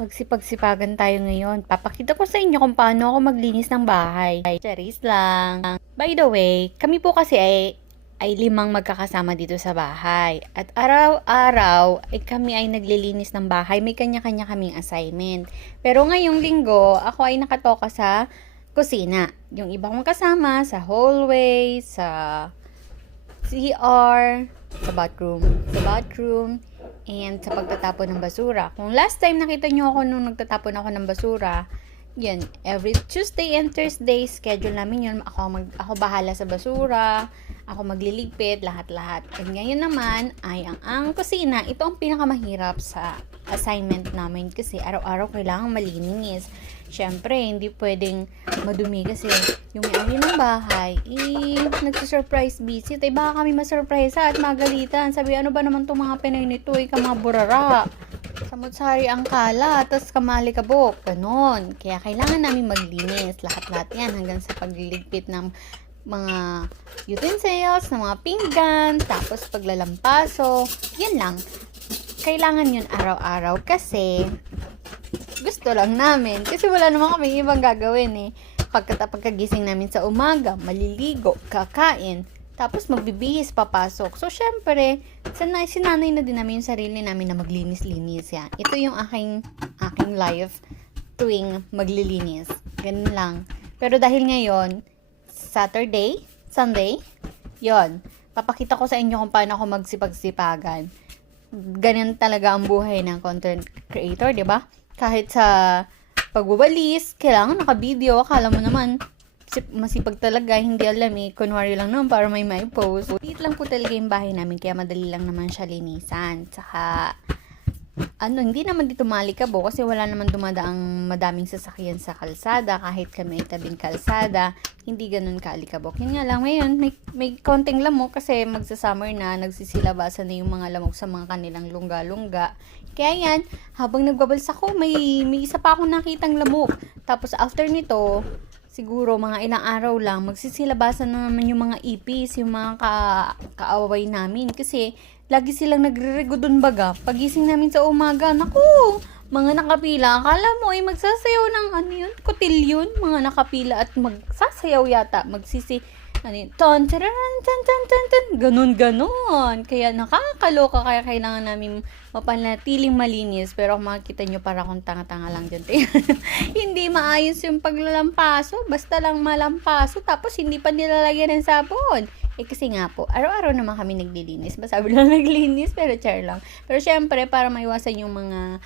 Magsipagsipagan tayo ngayon. Papakita ko sa inyo kung paano ako maglinis ng bahay. Charis lang. By the way, kami po kasi ay 5 magkakasama dito sa bahay. At araw-araw ay kami ay naglilinis ng bahay. May kanya-kanya kaming assignment. Pero ngayong linggo, ako ay nakatoka sa kusina. Yung iba kong kasama sa hallway, sa CR, sa bathroom, and sa pagtatapon ng basura. Kung last time nakita nyo ako nung nagtatapon ako ng basura, yun, every Tuesday and Thursday, schedule namin yun. Ako bahala sa basura, ako magliligpit, lahat-lahat. And ngayon naman, ay ang kusina, ito ang pinakamahirap sa assignment namin kasi araw-araw kailangan malinis. Syempre, hindi pwedeng madumi kasi yung may-ari ng bahay, nagsusurprise visit. Baka kami masurprise at magalitan. Sabi, ano ba naman itong mga Pinoy nito? Mga burara. Samut-sari ang kala, tas kamalikabok. Ganon. Kaya kailangan namin maglinis. Lahat-lahat yan hanggang sa pagliligpit ng mga utensils, ng mga pinggan, tapos paglalampaso. Yan lang. Kailangan yun araw-araw kasi gusto lang namin. Kasi wala naman kami ibang gagawin pagkagising namin sa umaga, maliligo, kakain, tapos magbibihis, papasok. So, syempre, sinanay na din namin yung sarili namin na maglinis-linis yan. Ito yung aking life tuwing maglilinis. Ganun lang. Pero dahil ngayon, Saturday, Sunday, yon, papakita ko sa inyo kung paano ako magsipagsipagan. Ganyan talaga ang buhay ng content creator, di ba? Kahit sa pagwawalis, kailangan naka-video. Akala mo naman, masipag talaga, hindi alam kunwari lang naman para may post. Liit lang po talaga yung bahay namin, kaya madali lang naman siya linisan. Saka, hindi naman dito malikabo kasi wala naman dumadaang madaming sasakyan sa kalsada. Kahit kami ay tabing kalsada, hindi ganun kaalikabok. Yun nga lang, ngayon, may konting lamok kasi magsa-summer na, nagsisilabasan na yung mga lamok sa mga kanilang lungga-lungga. Kaya yan, habang nagbabalsa ko, may isa pa akong nakitang lamok. Tapos after nito, siguro mga ilang araw lang, magsisilabasan na naman yung mga ipis, yung mga kaaway namin. Kasi lagi silang nagre-rego dun baga. Pagising namin sa umaga, naku, mga nakapila. Akala mo ay magsasayaw ng kotilyon. Mga nakapila at magsasayaw yata. Ton, tararan, tan, ganun. Kaya nakakaloka, kaya kailangan namin mapanatiling malinis. Pero kung makikita nyo, para akong tanga-tanga lang dyan. Hindi maayos yung paglalampaso. Basta lang malampaso. Tapos hindi pa nilalagyan ng sabon. Kasi nga po, araw-araw naman kami naglilinis. Masabi lang naglinis, pero char lang. Pero syempre, para maiwasan yung mga,